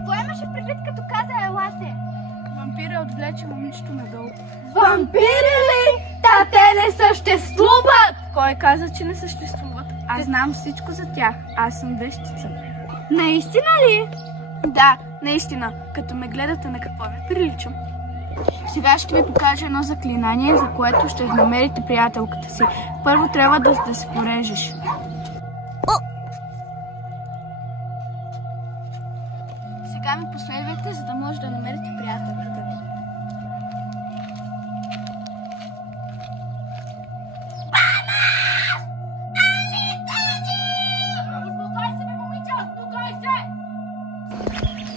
Какво имаше предвид, като каза елате? Вампира отвлече момичето надолу. Вампири ли? Та те не съществуват! Кой каза, че не съществуват? Аз знам всичко за тях. Аз съм вещица. Наистина ли? Да, наистина. Като ме гледате, на какво ви приличам? Сега ще ви покажа едно заклинание, за което ще намерите приятелката си. Първо трябва да се порежеш. Сега ми последвайте, за да може да намерите приятелката ви.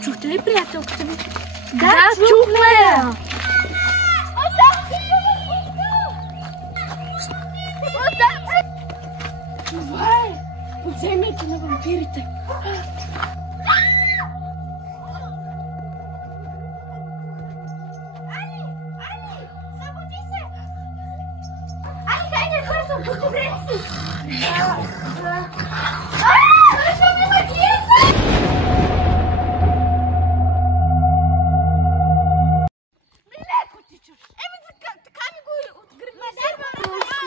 Чухте ли приятелката ви? Да, чухме! Това е подземието на вампирите. Али, събуди се! Али, хайде, бързо, подобрете си! Да. Защо ме мъчите? Леко тичаш. Така ми го отградни.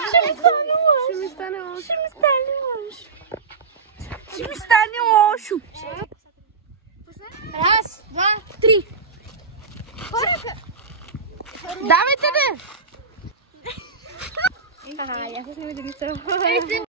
Ще ми стане лошо. Ще ми стане лошо. Раз, два, три. Давайте де! Я се снимам да ми се